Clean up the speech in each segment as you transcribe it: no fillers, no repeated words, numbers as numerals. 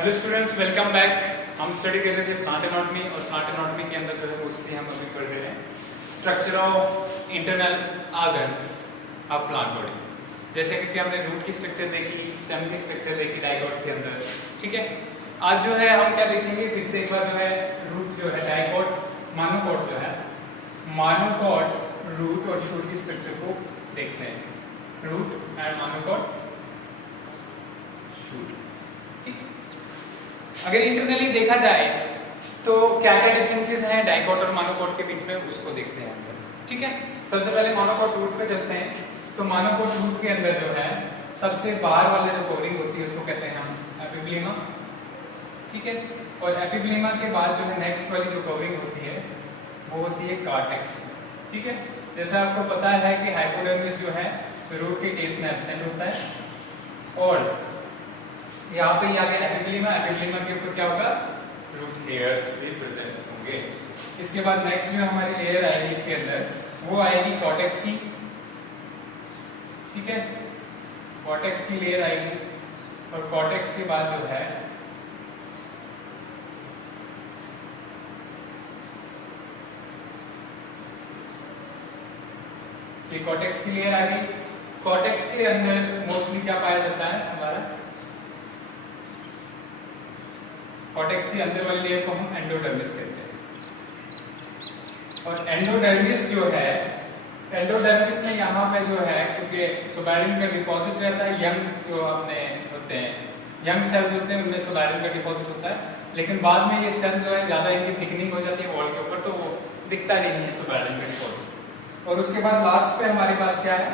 Hello students, welcome back. हम study कर रहे थे प्लांट एनाटॉमी और प्लांट एनाटॉमी के अंदर जो है मोस्टली हम अभी पढ़ रहे हैं structure of internal organs of plant body. जैसे कि हमने रूट की स्ट्रक्चर देखी, स्टेम की स्ट्रक्चर देखी डाइकोट के अंदर। ठीक है, आज जो है हम क्या देखेंगे फिर से एक बार जो है रूट जो है डाइकोट, मोनोकोट जो है मोनोकोट, रूट और शूट की स्ट्रक्चर को देखते हैं। Root and monocot, shoot. ठीक है, अगर इंटरनली देखा जाए तो क्या क्या डिफरेंसेस हैं डाइकोट और मोनोकोट के बीच में, उसको देखते हैं। ठीक है, सबसे पहले मोनोकोट रूट पे चलते हैं। तो मोनोकोट रूट के अंदर जो है सबसे बाहर वाले जो कवरिंग होती है उसको कहते हैं हम एपिब्लेमा। ठीक है, और एपिब्लेमा के बाद जो है नेक्स्ट वाली जो कवरिंग होती है वो होती है कार्टेक्स। ठीक है, जैसा आपको पता है कि हाइपोडर्मिस जो है रूट के केस में एब्सेंट होता है और यहाँ पे आ गया एपिब्लेमा। एपिब्लेमा के ऊपर क्या होगा, रूट हेयर्स भी प्रेजेंट होंगे। इसके बाद नेक्स्ट जो हमारी लेयर आएगी इसके अंदर वो आएगी कॉर्टेक्स की। ठीक है, कॉर्टेक्स की लेयर आएगी और कॉर्टेक्स के बाद जो है कॉर्टेक्स की लेयर आ गई। कॉर्टेक्स के अंदर मोस्टली क्या पाया जाता है हमारा, कॉर्टेक्स की अंदर वाली लेयर को हम एंडोडर्मिस कहते हैं। और एंडोडर्मिस जो है, एंडोडर्मिस में यहाँ पे जो है क्योंकि सुबैरिन का डिपॉजिट रहता है, यंग जो अपने होते हैं यंग सेल्स होते हैं उनमें सुबैरिन का डिपॉजिट होता है, लेकिन बाद में ये सेल जो है ज्यादा इनकी थिकनिंग हो जाती है वॉल के ऊपर, तो वो दिखता नहीं है सुबैरिन का डिपॉजिट। और उसके बाद लास्ट पे हमारे पास क्या है,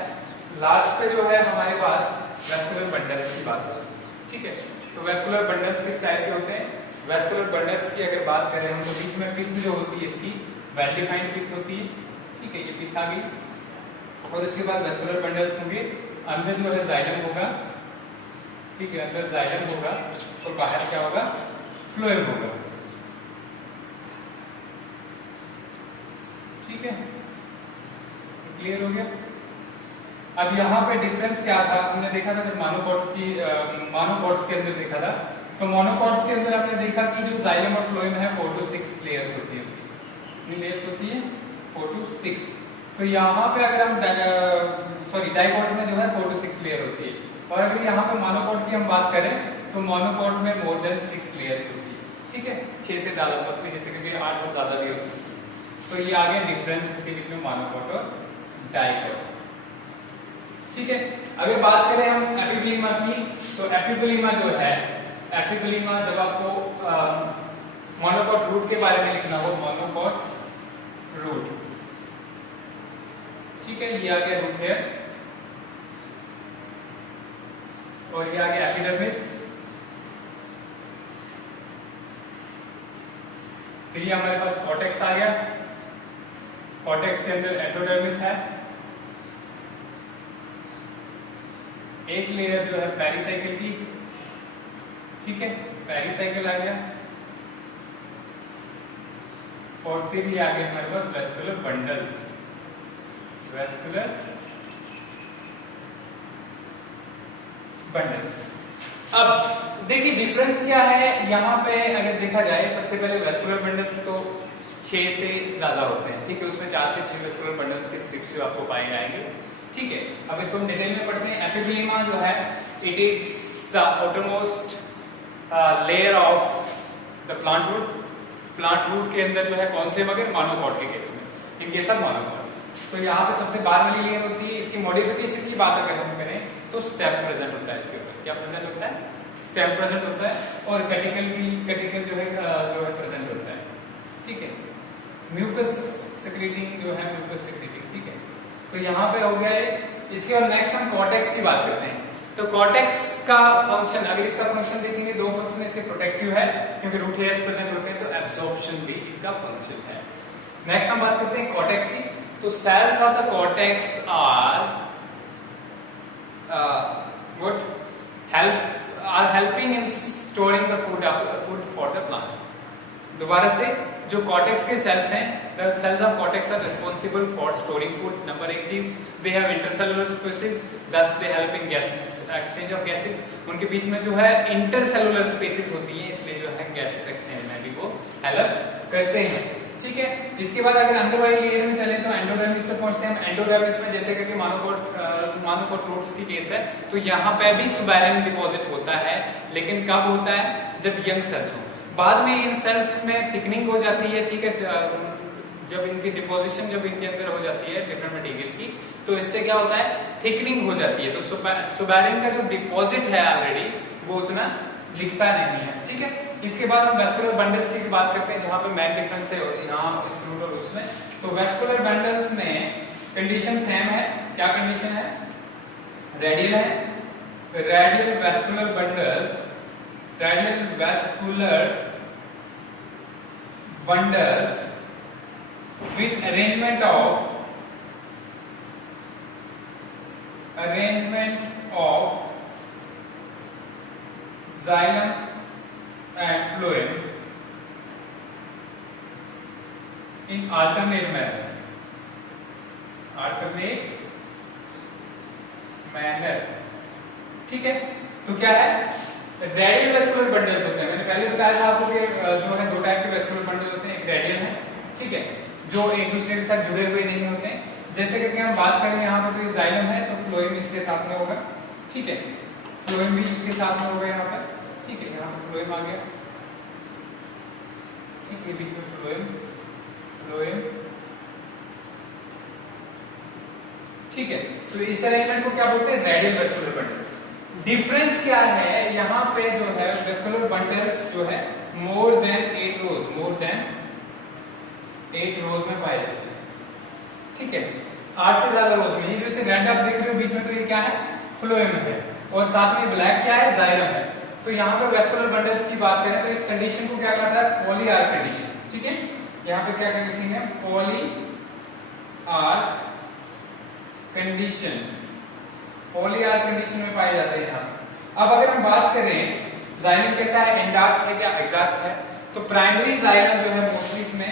लास्ट पे जो है हमारे पास वेस्कुलर बंडल्स की बात है। ठीक है, तो वेस्कुलर बंडल्स किस टाइप के होते हैं, वेस्कुलर बंडल्स की अगर बात करें हम तो बीच में पिथ जो होती है इसकी वेल डिफाइंड पिथ होती है। ठीक है, ये पिथ आ गई और इसके बाद वेस्कुलर बंडल्स होंगे। अंदर जो है जाइलम होगा। ठीक है, अंदर जाइलम होगा और बाहर क्या होगा, फ्लोएम होगा। ठीक है, क्लियर हो गया। अब यहाँ पे डिफरेंस क्या था, हमने देखा था जब मोनोकोट्स के अंदर देखा था, तो मोनोकोट्स के अंदर हमने देखा कि जो जाइलम और फ्लोएम है 4 to 6 लेयर्स होती है उसकी। कितनी लेयर्स होती है, 4 to 6। तो यहाँ पे अगर हम डाइकोट में जो है 4 to 6 लेयर होती है, और अगर यहाँ पे मोनोकोट की हम बात करें तो मोनोकोट में मोर देन 6 लेयर्स होती है। ठीक है, 6 से ज्यादा, उसमें जैसे कि 8 और ज्यादा भी हो सकती है। तो ये आ गया डिफरेंस इसके बीच में मोनोकोट और डाइकोट। ठीक है, अगर बात करें हम एपिब्लेमा की, तो एपिब्लेमा जो है, एपिब्लेमा जब आपको मोनोकोट रूट के बारे में लिखना हो, मोनोकोट रूट। ठीक है, ये आ गया रूट हेयर और ये आ गया एपिडर्मिस। फिर ये हमारे पास कॉर्टेक्स आ गया। कॉर्टेक्स के अंदर एंडोडर्मिस है। एक लेयर जो है पेरिसाइकिल की। ठीक है, पेरिसाइकिल आ गया और फिर ये आ गया हमारे पास वेस्कुलर बंडल्स। Vascular bundles. अब देखिए डिफरेंस क्या है यहाँ पे, अगर देखा जाए सबसे पहले वेस्कुलर बंडल्स तो 6 से ज्यादा होते हैं। ठीक है, उसमें 4 से 6 वेस्कुलर बंडल्स के स्ट्रिप्स जो आपको पाए जाएंगे। ठीक है, अब इसको हम डिटेल में पढ़ते हैं। एपिब्लेमा जो है it is the outermost layer of the plant root. Plant root के अंदर जो है कौन से, मगर मोनोकोट के केस में, इन केस ऑफ मोनोकोट्स। तो यहाँ पे सबसे बाहर वाली लेयर होती है। इसकी मॉडिफिकेशन की बात अगर हम करें तो स्टेम प्रेजेंट होता है इसके ऊपर। क्या प्रेजेंट होता है, स्टेम प्रेजेंट होता है और कटिकल जो है प्रेजेंट होता है। ठीक है, म्यूकस सिक्रीटिंग जो है म्यूकस सिक्रीटिंग। ठीक है, तो यहाँ पे हो गया है। इसके बाद नेक्स्ट हम कॉर्टेक्स की बात करते हैं। तो कॉर्टेक्स का फंक्शन, अगर इसका फंक्शन देखेंगे, 2 फंक्शन इसके, प्रोटेक्टिव है क्योंकि रूट हेयर्स प्रेजेंट होते हैं, तो एब्जॉर्प्शन भी इसका फंक्शन है। नेक्स्ट हम बात करते हैं कॉर्टेक्स की। तो cells of the cortex are helping in storing the food for the plant. दोबारा से, जो कॉर्टेक्स के सेल्स हैं, the cells of cortex are responsible for storing food. Number 1 चीज, they have intercellular spaces, thus they help in exchange of gases, उनके बीच में जो है इंटरसेलुलर स्पेसेस होती हैं, इसलिए जो है गैसेस एक्सचेंज में भी वो हेल्प करते हैं। ठीक है, इसके बाद अगर अंदर वाली लेयर में चले तो एंडोडर्मिस पे पहुंचते हैं। एंडोडर्मिस में जैसे कि मोनोकोट रूट्स की केस है, तो यहाँ पे भी सुबेरियन डिपॉजिट होता है, लेकिन कब होता है? जब यंग सेल्स हो। बाद में इन सेल्स में थिकनिंग हो जाती है। ठीक है, जब इनकी डिपोजिशन जब इनके अंदर हो जाती है डिफरेंट मटेरियल की, तो इससे क्या होता है? थिकनिंग हो जाती है। तो सुबेरियन का जो डिपॉजिट है ऑलरेडी वो उतना दिखता नहीं है। ठीक है, इसके बाद हम वेस्कुलर बंडल्स की बात करते हैं, जहां पे मेन डिफरेंस है यहाँ इस रूट और उसमें। तो वेस्कुलर बंडल्स में कंडीशन सेम है। क्या कंडीशन है? रेडियल है, radial vascular bundles, radial vascular bundles with arrangement of xylem and phloem in alternate manner। ठीक है, तो क्या है? रेडियल वेस्कुलर बंडल्स होते हैं। मैंने पहले बताया था आपको कि जो है दो टाइप के वेस्कुलर बंडल होते हैं, एक रेडियल है, ठीक है, जो एक दूसरे के साथ जुड़े हुए नहीं होते हैं। जैसे करके हम बात करें यहाँ पर, तो जाइलम है तो फ्लोएम इसके साथ में होगा। ठीक है, फ्लोएम भी इसके साथ में होगा यहाँ पर। ठीक है, यहाँ पर फ्लोएम आ गया। ठीक है, बीच में फ्लोएम। ठीक है, तो इस अरेंजमेंट को क्या बोलते हैं? Radial vascular bundles. डिफरेंस क्या है? यहाँ पे जो है वेस्कुलर बंडल्स जो है मोर देन 8 रोज में पाए जाते हैं। ठीक है, 8 से ज्यादा रोज में। ये जो रेड आप देख रहे हो बीच में, तो ये क्या है? फ्लोएम है, और साथ में ब्लैक क्या है? जाइलम है। तो यहाँ पे वेस्कुलर बंडल्स की बात करें तो इस कंडीशन को क्या कहता है? Poly arc condition. ठीक है, यहाँ पे क्या कंडीशन है? Poly arc condition. Poly arc condition में पाए जाते हैं यहाँ। अब अगर हम बात करें जाइलम कैसा है? एंडार्क है क्या एग्जैक्ट है? तो प्राइमरी जाइलम जो है मोस्टली इसमें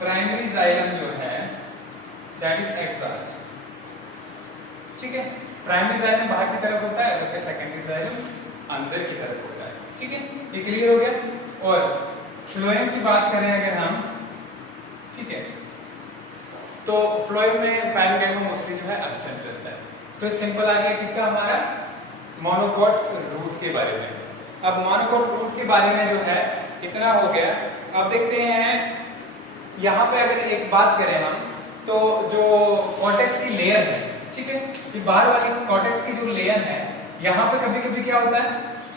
प्राइमरी जाइलम जो है दैट इज एग्जैक्ट। ठीक है, प्राइमरी जाइलम बाहर की तरफ होता है, जबकि सेकेंडरी जाइलम अंदर की तरफ होता है। ठीक है, ये क्लियर हो गया। और फ्लोएम की बात करें अगर हम, ठीक है, तो फ्लोएम में पैरेन्काइमा मोस्टली जो है एब्सेंट रहता है। तो सिंपल आ गया किसका? हमारा मोनोकोट रूट के बारे में। अब मोनोकोट रूट के बारे में जो है इतना हो गया। अब देखते हैं यहाँ पे अगर एक बात करें हम, तो जो कॉर्टेक्स की लेयर है, ठीक है, ये बाहर वाली कॉर्टेक्स की जो लेयर है, यहाँ पे कभी कभी क्या होता है?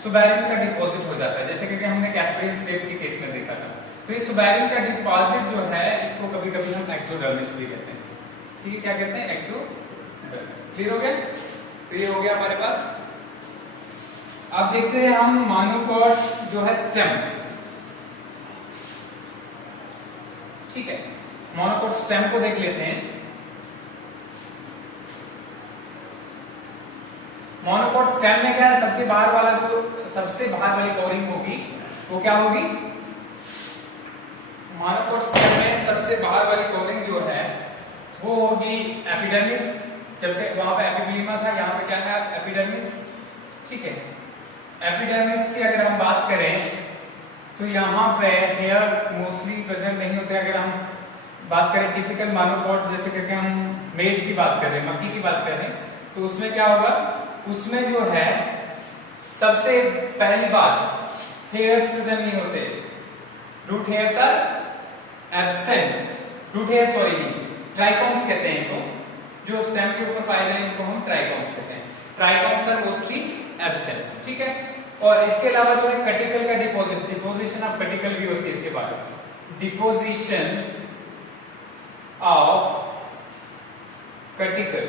सुबेरियन का डिपॉजिट हो जाता है, जैसे कि हमने कैस्पेरियन स्टेप के केस में देखा था। तो ये सुबेरियन का डिपॉजिट जो है, इसको कभी कभी हम एक्सोडर्मिस भी कहते हैं। ठीक है, क्या कहते हैं? एक्सोडर्मिस। क्लियर हो गया? तो ये हो गया हमारे पास। अब देखते हैं हम मोनोकोट जो है स्टेम। ठीक है, मोनोकोट स्टेम को देख लेते हैं। मोनोकोट स्टेम में क्या है? सबसे बाहर वाली कवरिंग होगी वो क्या होगी? मोनोकोट स्टेम में सबसे बाहर वाली कवरिंग जो है वो होगी एपिडर्मिस, जबकि वहां पे एपिब्लीमा था, यहाँ पे क्या है? एपिडर्मिस। ठीक है, एपिडर्मिस की अगर हम बात करें तो यहाँ पे हेयर मोस्टली प्रेजेंट नहीं होते। अगर हम बात करें टिपिकल मोनोकोट, जैसे करके हम मेज की बात कर रहे हैं, मक्की की बात कर रहे हैं, तो उसमें क्या होगा? उसमें जो है सबसे पहली बात हेयर्स प्रेजेंट नहीं होते, root hairs are absent. Root hair sorry नहीं, ट्राइकोम्स कहते हैं इनको, जो स्टेम के ऊपर पाए जाए इनको हम ट्राइकोम्स कहते हैं। Trichomes are mostly absent. ठीक है, और इसके अलावा जो है कटिकल का डिपोजिशन ऑफ कटिकल भी होती है। इसके बाद डिपोजिशन ऑफ कटिकल,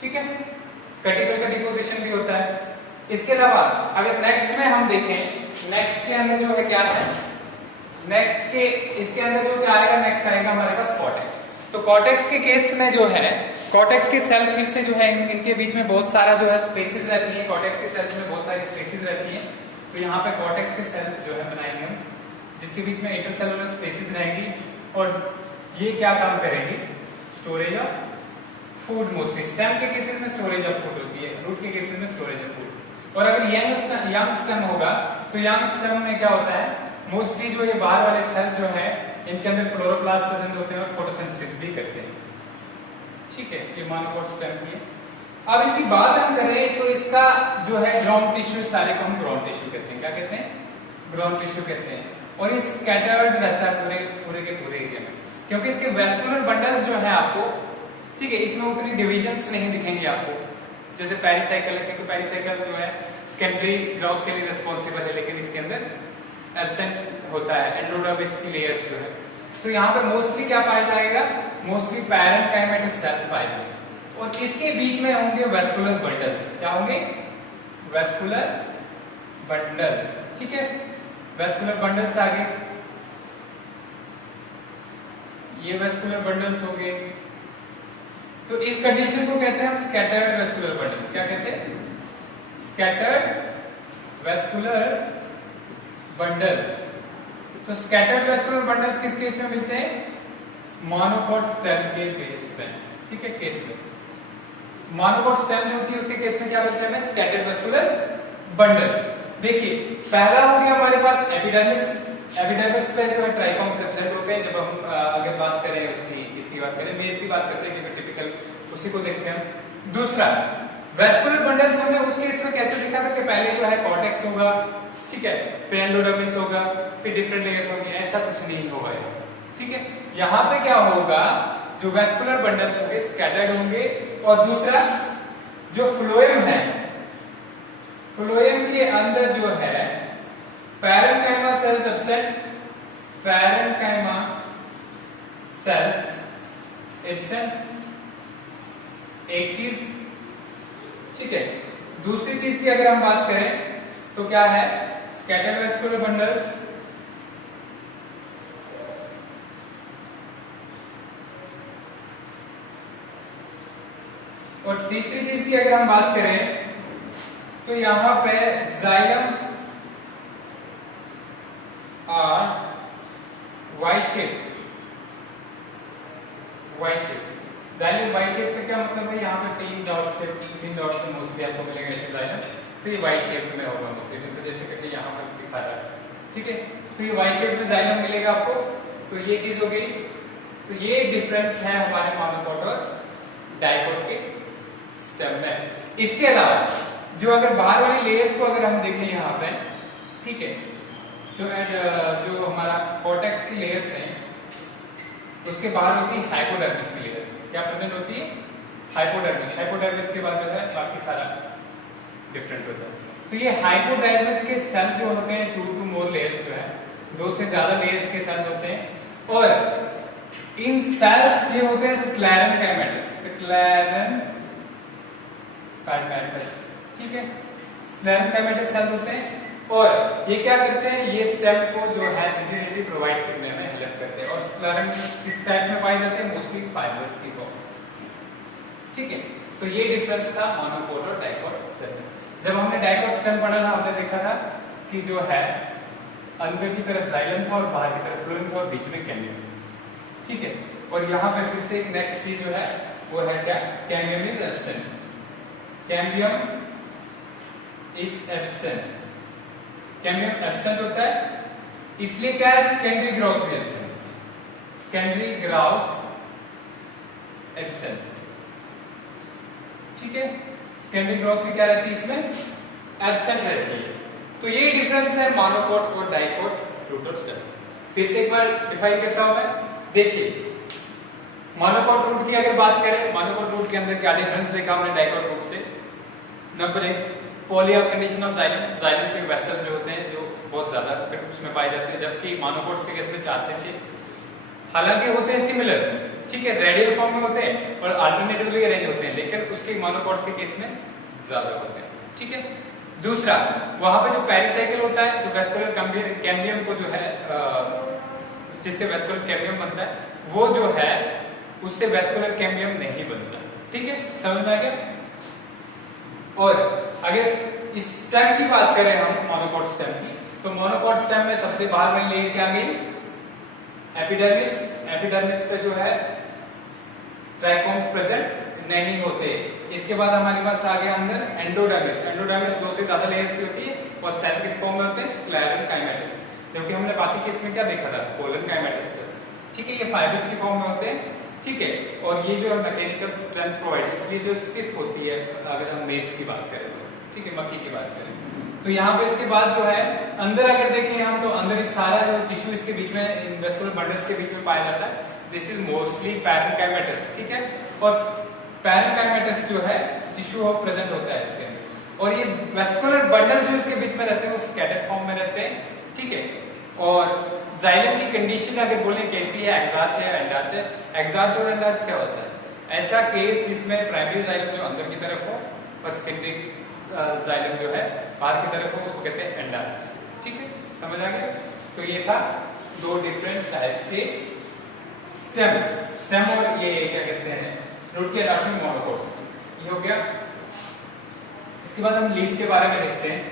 ठीक है, कटिकल का डिपोजिशन भी होता है। इसके अलावा अगर नेक्स्ट में हम देखें, नेक्स्ट के अंदर जो है क्या है? नेक्स्ट के इसके अंदर जो क्या आएगा? नेक्स्ट आएगा हमारे पास कॉर्टेक्स। तो कॉर्टेक्स के केस में जो है, कॉर्टेक्स के सेल फिर से जो है इनके बीच में बहुत सारा जो है स्पेसेस रहती है। कॉर्टेक्स के सेल्स में बहुत सारी स्पेसेस रहती हैं। तो यहाँ पे कॉर्टेक्स के सेल्स जो है बनाएंगे हम, जिसके बीच में इंटरसेलुलर स्पेसेस रहेंगी, और ये क्या काम करेंगी? Storage of food mostly, stem के केसेस में स्टोरेज ऑफ फूड होती है, रूट के केसेस में स्टोरेज ऑफ फूड। और अगर यंग स्टेम होगा तो यंग स्टेम में क्या होता है, मोस्टली जो ये बाहर वाले सेल जो है इनके अंदर क्लोरोप्लास्ट प्रेजेंट होते हैं और फोटोसिंथेसिस भी करते हैं। ठीक है, ये मोनोकोट स्टेम की है। अब इसकी बात हम करें तो इसका जो है ग्राउंड टिश्यू, सारे को हम ग्राउंड टिश्यू कहते हैं। क्या कहते हैं? ग्राउंड टिश्यू कहते हैं। और ये स्कैटर्ड रहता है पूरे के पूरे एरिया में, क्योंकि इसके वेस्कुलर बंडल्स जो है आपको, ठीक है, इसमें उतनी डिविजन्स नहीं दिखेंगे आपको। जैसे पेरिसाइकिल है, क्योंकि पेरिसाइकिल जो है सेकेंडरी ग्रोथ के लिए रिस्पॉन्सिबल है, लेकिन इसके अंदर एब्सेंट होता है एंडोडर्मिस की लेयर्स जो है। तो यहाँ पर मोस्टली क्या पाया जाएगा? मोस्टली पैरेन्काइमेटस सेल्स पाए जाएंगे और इसके बीच में होंगे वेस्कुलर बंडल्स। क्या होंगे? Vascular bundles. ठीक है, वेस्कुलर बंडल्स आगे, ये वेस्कुलर बंडल्स हो गए। तो इस कंडीशन को कहते हैं हम स्कैटर्ड वेस्कुलर बंडल्स। क्या कहते हैं? Scattered vascular bundles. तो स्कैटर्ड वेस्कुलर बंडल्स किस केस में मिलते हैं? मोनोकोट स्टेम के बेस पे। ठीक है, केस में मोनोकोट स्टेम जो होती है उसके केस में क्या मिलता है? Scattered vascular bundles. देखिए, पहला हो गया हमारे पास एपिडर्मिस। एपिडर्मिस पे जो है ट्राइकोम्स एब्सेंट होते हैं। जब हम अगर बात करें इसकी बात करें, मेज की बात करते हैं, क्योंकि टिपिकल उसी को देखते हैं हम। दूसरा, वेस्कुलर बंडल्स हमने उस केस में कैसे देखा था कि पहले जो है कॉर्टेक्स होगा, ठीक है, फिर एंडोडर्मिस होगा, फिर डिफरेंट लेयर्स होंगे, ऐसा कुछ नहीं होगा। ठीक है, यहाँ पे क्या होगा, जो वेस्कुलर बंडल्स होंगे स्कैटर्ड होंगे। और दूसरा, जो फ्लोएम है, फ्लोएम के अंदर जो है parenchyma sales absent, parenchyma sales absent, एक चीज। ठीक है, दूसरी चीज की अगर हम बात करें तो क्या है? स्कैटर्ड वेस्कुलर बंडल्स, और तीसरी चीज की अगर हम बात करें तो यहां पे जाइलम और Y shape. Y shape, xylem Y shape का क्या मतलब है? यहाँ पे तीन डॉट्स में मोस्टली आपको मिलेगा ऐसे जाइलम। तो ये वाई शेप में होगा मोस्टली, तो जैसे करके यहाँ पर दिखा रहा है। ठीक है, तो ये वाई शेप में जाइलम मिलेगा आपको। तो ये चीज हो गई। तो ये डिफरेंस है हमारे मोनोकोट और डाइकोट के स्टेम में। इसके अलावा जो अगर बाहर वाली लेयर्स को अगर हम देखें यहाँ पे, ठीक है, जो हमारा कॉर्टेक्स की लेयर्स हैं उसके बाहर होती है हाइपोडर्मिस की लेयर। क्या प्रेजेंट होती है? हाइपोडर्मिस। हाइपोडर्मिस के बाद जो है बाकी सारा डिफरेंट होता है। तो ये हाइपोडर्मिस के सेल जो होते हैं, 2 to more लेयर्स जो है, 2 से ज्यादा लेयर्स के सेल्स होते हैं। और इन सेल्स ये होते हैं स्क्लेरेनकाइमेटस। स्क्लेरेनकाइमेटस, ठीक है, स्क्लेरेनकाइमेटस सेल होते हैं। और ये क्या करते हैं? ये स्टेम को जो है रिजिडिटी प्रोवाइड करने में हेल्प करते हैं। और स्क्लेरन किस टाइप में पाए जाते हैं? मोस्टली फाइबर्स की फॉर्म। ठीक है, तो ये डिफरेंस था मोनोकोट और डाइकोट सेल में। जब हमने डाइकोट स्टेम पढ़ा था, हमने देखा था कि जो है अंदर की तरफ जाइलम था और बाहर की तरफ फ्लोएम था और बीच में कैम्बियम। ठीक है, और यहाँ पे फिर से एक नेक्स्ट चीज जो है वो है क्या? Cambium is absent. Cambium is absent. Cambium absent होता है, इसलिए क्या है? सेकेंडरी ग्रोथ भी एब्सेंट। Secondary growth absent. ठीक है, सेकेंडरी ग्रोथ भी क्या रहती है? इसमें एब्सेंट रहती है। तो ये डिफरेंस है मोनोकोट और डाइकोट रूट और स्टेम। फिर से एक बार डिफाइन करता हूं मैं। देखिए, मोनोकोट रूट की अगर बात करें, मोनोकोट रूट के अंदर क्या डिफरेंस देखा हमने डाइकोट रूट से? Number 1, polyarch condition of xylem. Xylem के वेसल जो होते हैं जो बहुत ज्यादा उसमें पाए जाते हैं, जबकि मोनोकोट्स के केस में 4 से 6 हालांकि होते हैं सिमिलर, ठीक है, रेडियल फॉर्म में होते हैं और अल्टरनेटिवली अरेंज होते हैं, लेकिन उसके मोनोकोट्स के केस में ज्यादा होते हैं। ठीक है, दूसरा, वहां पे जो पेरिसाइकिल होता है, जो वेस्कुलर कैम्बियम को जो है जिससे वेस्कुलर कैम्बियम बनता है, वो जो है उससे वेस्कुलर कैम्बियम नहीं बनता। ठीक है, समझ में आ गया? और अगर इस स्टेम की बात करें हम, मोनोकोट स्टेम की, तो मोनोकोट स्टेम में सबसे बाहर वाली लेयर क्या गई? एपिडर्मिस। एपिडर्मिस पे जो है ट्राइकोम्स प्रेजेंट नहीं होते। इसके बाद हमारे पास आ गया अंदर एंडोडर्मिस। एंडोडर्मिस दो से ज्यादा लेयर्स की होती है और सेल किस फॉर्म में होते हैं, स्क्लेरेंकाइमेटस। क्योंकि हमने बाकी केस में क्या देखा था, कोलनकाइमेटस सेल्स। ठीक है, ये फाइब्रिल्स की फॉर्म में होते हैं। ठीक है, और ये जो मैकेनिकल स्ट्रेंथ प्रोवाइड, इसलिए जो स्टिफ होती है अगर हम मेज की बात करें तो, ठीक है, मक्की की बात करें तो यहाँ पे इसके बाद जो है अंदर अगर देखें हम तो अंदर सारा जो टिश्यू इसके बीच में वेस्कुलर बंडल्स के बीच में पाया जाता है। This is mostly parenchymatous. ठीक है, और पैरेन्काइमेटस जो है टिश्यू प्रेजेंट होता है इसके अंदर, और ये वेस्कुलर बंडल जो इसके बीच में रहते हैं वो स्कैटर्ड फॉर्म में रहते हैं। ठीक है, और जाइलम की कंडीशन अगर बोले कैसी है, एग्जार्च है, एंडार्च है। एग्जार्च और एंडार्च क्या होता है, ऐसा केस जिसमें प्राइमरी जाइलम जो अंदर की तरफ हो और सेकेंडरी जाइलम जो है बाहर की तरफ हो, उसको कहते हैं एंडार्च। ठीक है, समझ आ गया। तो ये था दो डिफरेंट टाइप्स के स्टेम और ये क्या कहते हैं रूट की एनाटॉमी मोनोकोट्स, ये हो गया। इसके बाद हम लीफ के बारे में देखते हैं।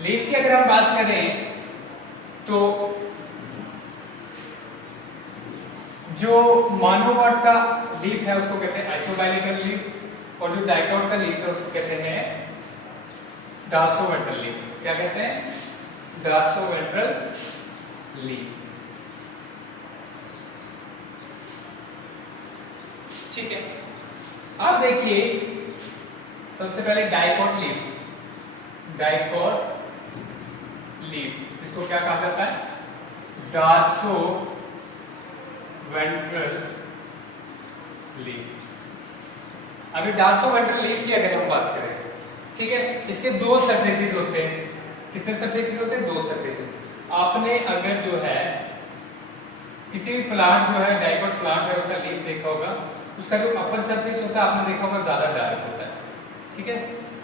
लीफ की अगर हम बात करें तो जो मोनोकॉट का लीफ है उसको कहते हैं आइसोबाइलेटरल लीफ, और जो डाइकॉट का लीफ है उसको कहते हैं डार्सोवेंट्रल लीफ। क्या कहते हैं, डार्सोवेंट्रल लीफ। ठीक है, अब देखिए सबसे पहले डाइकॉट लीफ। डाइकॉट लीफ जिसको क्या कहा जाता है, डार्सो वेंट्रल लीफ। अभी डार्सो वेंट्रल लीफ की अगर हम बात करें, ठीक है, इसके दो सरफेसेस होते हैं। कितने सरफेसेस होते हैं, दो सरफेसेस। आपने अगर जो है किसी भी प्लांट जो है डाइकॉट प्लांट है उसका लीफ देखा होगा, उसका जो अपर सरफेस होता है आपने देखा होगा ज्यादा डार्क होता है। ठीक है,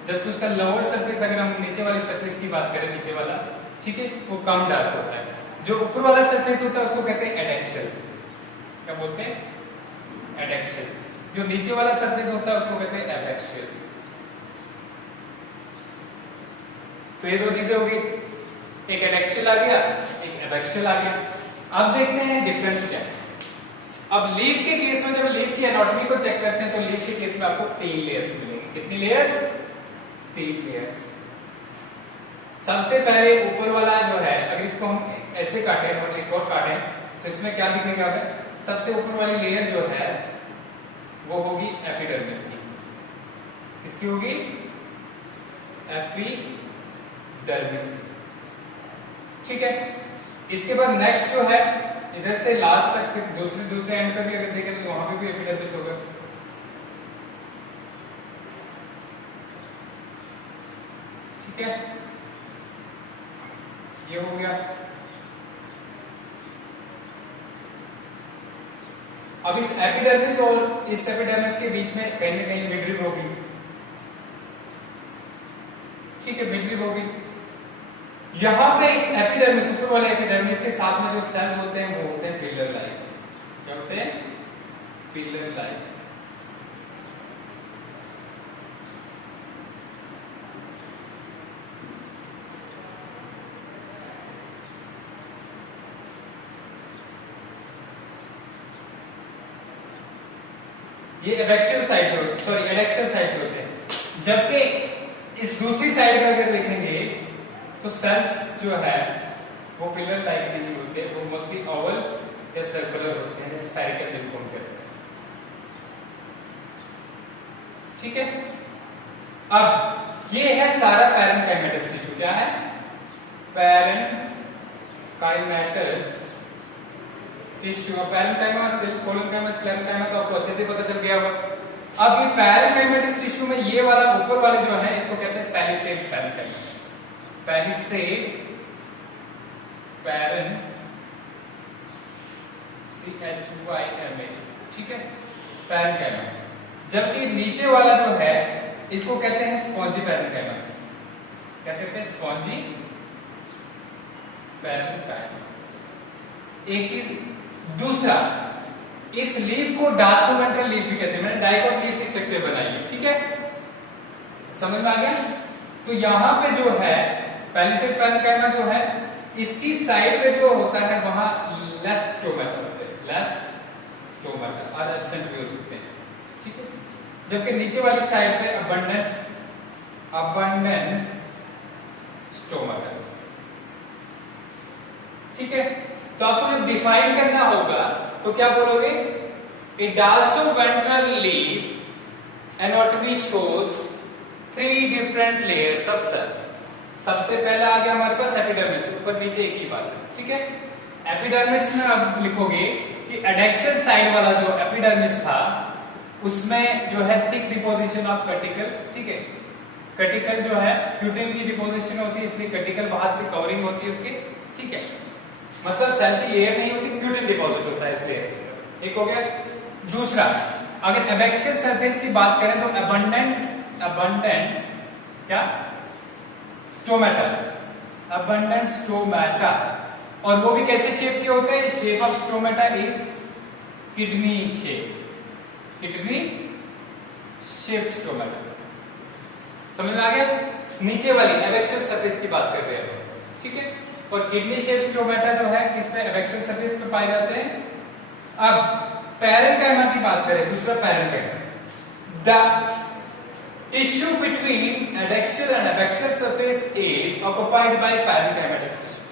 जबकि उसका लोअर सरफेस अगर हम नीचे वाले सरफेस की बात करें, नीचे वाला, ठीक है, वो कम डार्क होता है। जो ऊपर वाला सरफेस होता है उसको कहते हैं एडेक्शियल। क्या बोलते हैं, एडेक्शियल। जो नीचे वाला सरफेस होता है उसको कहते हैं एबैक्शियल। तो ये दो चीजें होगी, एक एडेक्शियल आ गया, एक एबैक्शियल आ गया। अब देखते हैं डिफरेंस क्या है। अब लीफ के केस में जब लीफ की एनाटॉमी को चेक करते हैं तो लीफ के केस में आपको 3 लेयर्स मिलेंगे। कितनी लेयर्स, 3 लेयर्स। सबसे पहले ऊपर वाला जो है अगर इसको हम ऐसे काटे और एक और काटे तो इसमें क्या दिखेगा, सबसे ऊपर वाली लेयर जो है वो होगी एपिडर्मिस की। किसकी होगी, एपिडर्मिस की। ठीक है, इसके बाद नेक्स्ट जो है इधर से लास्ट तक फिर दूसरे एंड पे भी अगर देखें तो वहां पे भी एपिडर्मिस होगा। ठीक है, ये हो गया। अब इस एपिडर्मिस और इस एपिडर्मिस के बीच में कहीं ना कहीं मिडरिब होगी। ठीक है, मिडरिब होगी। यहां पे इस एपिडर्मिस, ऊपर वाले एपिडर्मिस के साथ में जो सेल्स होते हैं वो होते हैं पिलर लाइक। क्या होते हैं, पिलर लाइक। ये एबैक्शियल साइड पे, सॉरी एडेक्शियल साइड पे होते हैं। जबकि इस दूसरी साइड पे अगर देखेंगे तो सेल्स जो है वो पिलर टाइप के ही होते हैं, वो मोस्टली ओवल या सर्कुलर होते हैं, स्फेरिकल जिनको हम कहते हैं। ठीक है, अब ये है सारा पैरेन्काइमेटस टिश्यू। क्या है, parenchymatous tissue. Parenchyma, collenchyma, sclerenchyma तो आपको अच्छे से पता चल गया होगा। अब ये पैरेन्काइमेटस टिश्यू में ये वाला ऊपर वाले जो है इसको कहते हैं palisade parenchyma. Palisade parenchyma, CHYMA। ठीक है, पैरेन्काइमा। जबकि नीचे वाला जो है इसको कहते हैं स्पॉन्जी पैरेन्काइमा। क्या कहते हैं, स्पॉन्जी पैरेन्काइमा। एक चीज, दूसरा इस लीफ को डार्सोवेंट्रल लीफ भी कहते हैं। मैंने डाइकॉट लीफ की स्ट्रक्चर बनाई है। ठीक है, समझ में आ गया। तो यहां पे जो है पैलिसेड पैरेन्काइमा जो है इसकी साइड पे जो होता है वहां लेस स्टोमेटा होते हैं, लेस स्टोमाटा और एब्सेंट भी हो सकते हैं, ठीक है। जबकि नीचे वाली साइड पे अबंडेंट स्टोमाटा, ठीक है। तो आपको जब डिफाइन करना होगा तो क्या बोलोगे, a dorsiventral leaf anatomy shows 3 different layers of cells. सबसे पहला आ गया हमारे पास एपिडर्मिस, ऊपर नीचे एक ही बात है, ठीक है। एपिडर्मिस में अब लिखोगे कि एडेक्शन साइड वाला जो एपिडर्मिस था उसमें जो है थिक डिपोजिशन ऑफ कटिकल, ठीक है। कटिकल जो है क्यूटिन की डिपोजिशन होती है, इसलिए कटिकल बाहर से कवरिंग होती है उसकी, ठीक है। मतलब सेल की लेयर नहीं होती, क्यूटिन डिपॉजिट होता है इसलिए, ठीक हो गया। दूसरा, अगर एबैक्सियल सरफेस की बात करें तो अबंडेंट क्या स्टोमेटा, अबंडेंट स्टोमेटा, और वो भी कैसे शेप के होते हैं, shape of stomata is kidney shape, kidney shape stomata. समझ में आ गया। नीचे वाली एबैक्सियल सरफेस की बात कर रहे हैं, ठीक है। और किडनी शेप स्टोमेटा जो है किसमें, एबैक्सियल सरफेस पे पाए जाते हैं। अब पैरेन्काइमा की बात करें, दूसरा parenchyma, the tissue between adaxial and abaxial surface is occupied by parenchymatous tissue,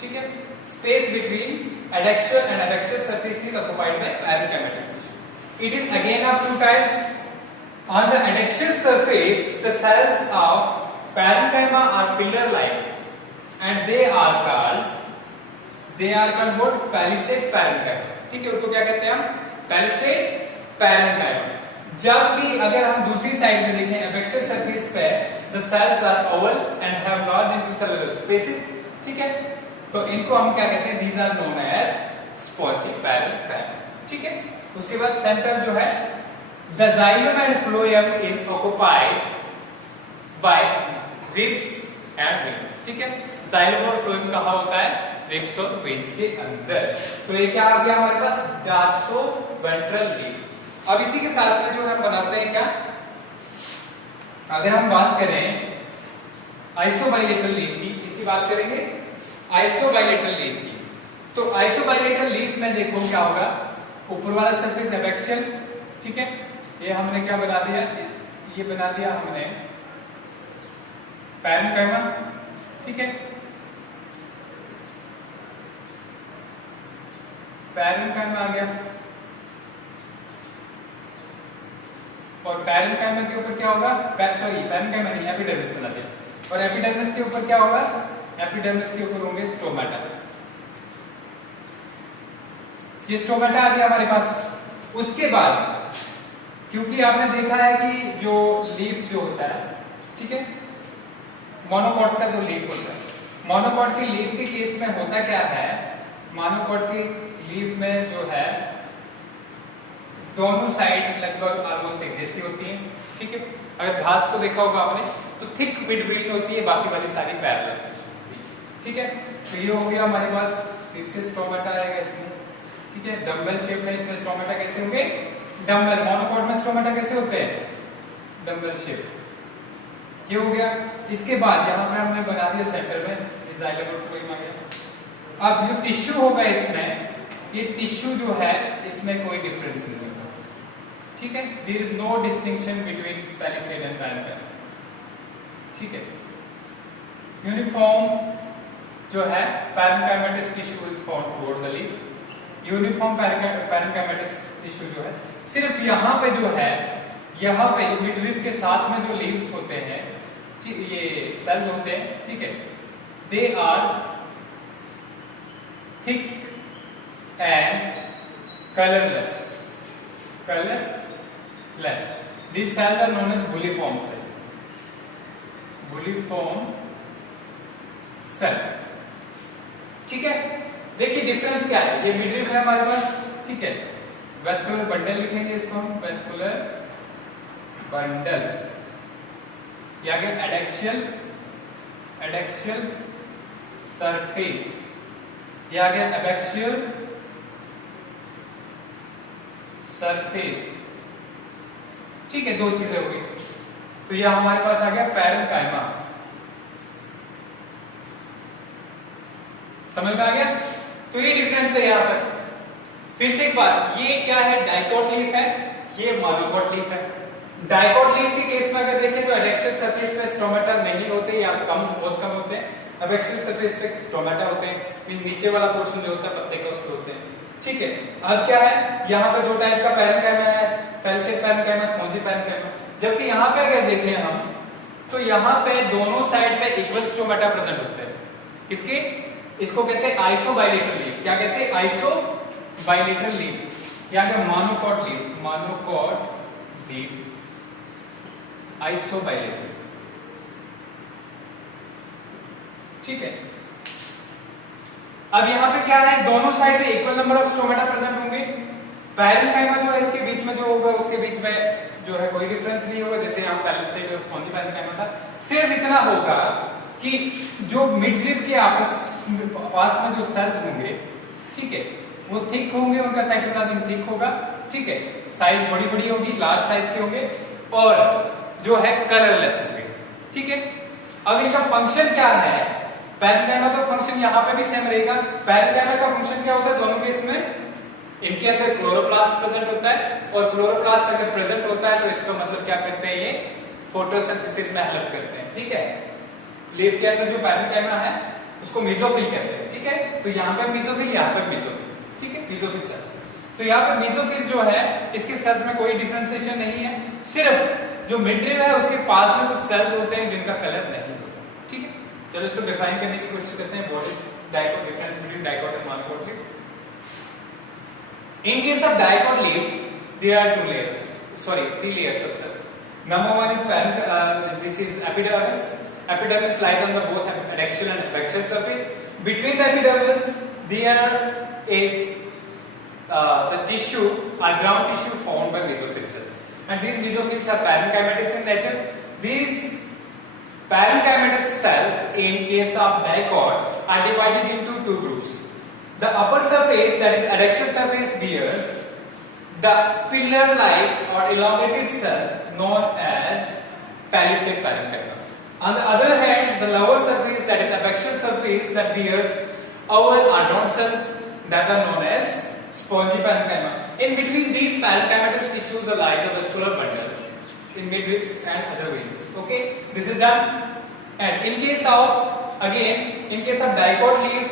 ठीक है। Space between adaxial and abaxial surface is occupied by parenchymatous tissue. It is again of 2 types. On the adexial surface, the cells of parenchyma are pillar-like and they are called what? Palisade parenchyma, ठीक है। उनको क्या कहते हैं हम, palisade parenchyma। जब भी अगर हम दूसरी साइड में देखें एबैक्सियल सरफेस पे, the cells are oval and have large intracellular spaces, ठीक है। तो इनको हम क्या कहते हैं, these are known as spongy parenchyma, ठीक है। उसके बाद सेंटर जो है, the xylem and phloem is occupied by ribs and veins, ठीक है। xylem और phloem कहाँ होता है, ribs और veins के अंदर। तो ये क्या आ गया हमारे पास, dorsoventral leaf। अब इसी के साथ में जो हम बनाते हैं क्या, अगर हम बात करें आइसोबाइलेटरल लीफ की, इसकी बात करेंगे आइसोबाइलेटरल लीफ की। तो आइसोबाइलेटरल लीफ में देखो क्या होगा, ऊपर वाला सरफेस एबैक्सियल, ठीक है। ये हमने क्या बना दिया, ये बना दिया हमने पैरेन्काइमा, ठीक है। पैरेन्काइमा आ गया, और पैरेन्काइमा के ऊपर क्या होगा, पैरेन्काइमा नहीं, एपिडर्मिस बना दिया, और एपिडर्मिस के ऊपर क्या होगा, एपिडर्मिस के ऊपर होंगे स्टोमेटा। ये स्टोमेटा आ गया हमारे पास। उसके बाद क्योंकि आपने देखा है कि जो लीफ जो होता है, ठीक है, मोनोकॉट्स का जो लीफ होता है, मोनोकॉट की लीफ के केस में होता क्या है, मोनोकॉट की लीफ में जो है दोनों साइड लगभग ऑलमोस्ट एक जैसी होती है, ठीक है। अगर घास को देखा होगा आपने तो थिक मिडब्रेन होती है, बाकी वाली सारी पैरेलल, ठीक है। तो ये हो गया हमारे पास, फिर से स्टोमेटा आएगा इसमें, ठीक है। डम्बल शेप में इसमें स्टोमेटा कैसे होंगे, डम्बल। मोनोकॉट में स्टोमेटा कैसे होते हैं, डम्बल शेप। ये हो गया। इसके बाद यहाँ पे हमने बना दिया सेंटर में xylem और phloem आ गया। अब जो टिश्यू होगा इसमें, ये टिश्यू जो है इसमें कोई डिफरेंस नहीं होगा, ठीक है। There is no distinction between palisade and parenchyma, ठीक है। यूनिफॉर्म जो है parenchymatous tissue is found through the leaf. Uniform parenchymatous tissue जो है सिर्फ यहाँ पे जो है, यहाँ पे मिडरिब के साथ में जो लीव्स होते हैं, ठीक, ये सेल्स होते हैं, ठीक है, they are thick and colourless, these cells are known as bulliform cells, bulliform cells, ठीक है। देखिए डिफरेंस क्या है, ये मिडरिब है हमारे पास, ठीक है। वेस्कुलर बंडल लिखेंगे इसको हम, वेस्कुलर बंडल। ये आगे एडेक्सियल सरफेस, ये आ गया एबैक्सियल सरफेस, ठीक है। 2 चीजें होगी। तो यह हमारे पास आ गया पैरेन्काइमा, समझ में आ गया। तो ये डिफरेंस है यहाँ पर, फिर से एक बार, ये क्या है, डाइकोट लीफ है, ये मोनोकोट लीफ है। डाइकोट लीफ के केस में अगर देखें तो एडेक्शियल सरफेस पे स्टोमेटा नहीं होते या कम, बहुत कम होते हैं। एबैक्सियल सरफेस पे स्टोमेटा होते हैं, नीचे वाला पोर्शन जो होता है पत्ते का उसके होते हैं। ठीक है, अब क्या है, यहाँ पे दो टाइप का पैरेन्काइमा है, पैलिसेड पैरेन्काइमा, स्पॉन्जी पैरेन्काइमा। जबकि यहाँ पे अगर देखें हम तो यहाँ पे दोनों साइड पे इक्वल स्टोमेटा प्रेजेंट होते हैं। किसके, इसको कहते हैं आइसोबाइलेटरल लीफ। क्या कहते हैं, आइसोबाइलेटरल लीफ या फिर मोनोकोट लीफ, मोनोकोट लीफ, आइसोबाइलेटरल। ठीक है, अब यहाँ पे क्या है, दोनों साइड पे equal number of stomata present होंगे। पैरेन्काइमा जो है इसके बीच में जो होगा उसके बीच में जो है कोई डिफरेंस नहीं होगा, जैसे यहाँ पैलिसेड और स्पॉन्जी पैरेन्काइमा था। सिर्फ इतना होगा कि जो मिडरिब के पास में जो सेल्स होंगे, ठीक है, वो थिक होंगे, उनका साइटोप्लाज्म थिक होगा। ठीक है, साइज बड़ी बड़ी होगी, लार्ज साइज के होंगे और जो है कलरलेस होंगे। ठीक है, अब इनका फंक्शन क्या है, पैरेन्काइमा का फंक्शन यहाँ पे भी सेम रहेगा। पैरेन्काइमा का फंक्शन क्या होता है, दोनों केस में इनके अंदर क्लोरोप्लास्ट प्रेजेंट होता है, और क्लोरोप्लास्ट अगर प्रेजेंट होता है तो इसका मतलब क्या करते हैं, ये फोटोसिंथेसिस में हेल्प करते हैं। ठीक है, लीफ के अंदर जो पैरेन्काइमा है उसको मेसोफिल कहते हैं। ठीक है, तो यहाँ पे मेसोफिल, यहाँ पर मेसोफिल। ठीक है, मेसोफिल सेल्स। तो यहाँ पर मेसोफिल जो है इसके सेल्स में कोई डिफरेंशिएशन नहीं है, सिर्फ जो मिडरिब है उसके पास में कुछ सेल्स होते हैं जिनका कलर नहीं होता। ठीक है, चलो इसको डिफाइन करने की कोशिश करते हैं। What is dicot, difference between dicot and monocot leaf. In case of dicot leaf, there are three layers of cells. Number one is this is epidermis. Epidermis lies on the both axial and abaxial surface. Between the epidermis, there is the tissue, or ground tissue formed by mesophyll cells. And these mesophills are parenchymatous in nature. These parenchymatous cells, in case of dicot, are divided into two groups. The upper surface, that is adaxial surface, bears the pillar-like or elongated cells known as palisade parenchyma. On the other hand, the lower surface, that is abaxial surface, that bears oval or round cells that are known as spongy parenchyma. In between these parenchymatous tissues lie the vascular bundles in midribs and other veins. Okay, this is done. And in case of dicot leaf,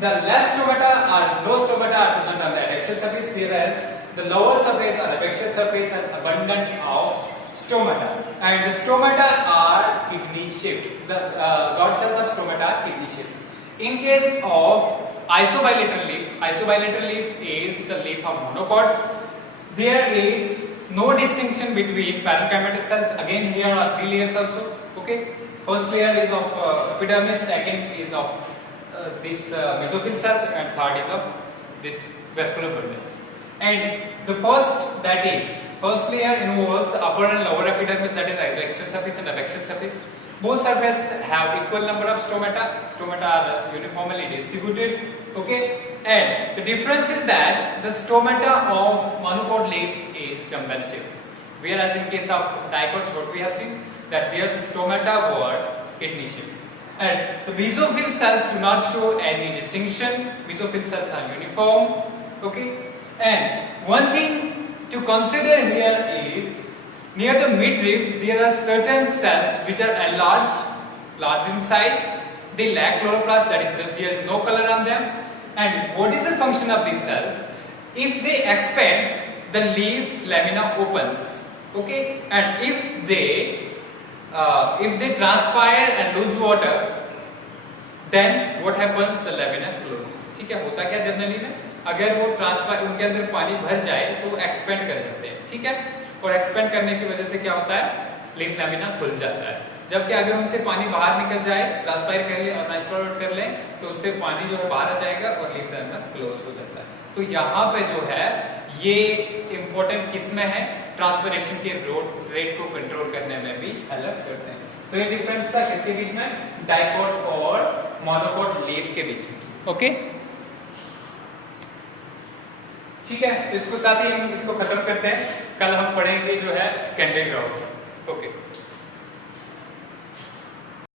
the less stomata or no stomata are present on the adaxial surface, whereas the lower surface or abaxial surface are abundant of stomata, and the stomata are kidney shaped. The God cells of stomata are kidney shaped. In case of isobilateral leaf is the leaf of monocots. There is no distinction between parenchymatous cells. Again, here are three layers also. Okay, first layer is of epidermis, second is of this mesophyll cells, and third is of this vascular bundles. And the first layer involves the upper and lower epidermis, that is adaxial surface and abaxial surface. Both surfaces have equal number of stomata. Stomata are uniformly distributed. Okay, and the difference is that the stomata of monocot leaves is dumbbell shaped, whereas in case of dicots, what we have seen, that there the stomata were kidney shaped. And the mesophyll cells do not show any distinction. Mesophyll cells are uniform. Okay, and one thing to consider here is, near the midrib there are certain cells which are large in size. They lack chloroplast, that is there is no color on them. And what is the function of these cells? If they expand, the leaf lamina opens. Okay, and if they transpire and lose water, then what happens, the lamina closes. ठीक है, होता क्या generally में, अगर वो transpire उनके अंदर पानी भर जाए तो एक्सपेंड कर जाते हैं। ठीक है, और एक्सपेंड करने की वजह से क्या होता है, लीफ लैमिना खुल जाता है। जबकि अगर उनसे पानी बाहर निकल जाए, ट्रांसपायर कर ले और ट्रांसपोर्ट कर ले, तो उससे पानी जो है बाहर आ जाएगा और लीफ लैमिना क्लोज हो जाता है। तो यहाँ पे जो है ये इंपॉर्टेंट किसमें है, ट्रांसपिरेशन के रेट को कंट्रोल करने में भी हेल्प करते हैं। तो ये डिफरेंस था किसके बीच में, डाइकोट और मोनोकोट लीफ के बीच में। ओके, ठीक है, तो इसको साथ ही हम इसको खत्म करते हैं। कल हम पढ़ेंगे जो है स्कैंडिल ग्राउंड। ओके।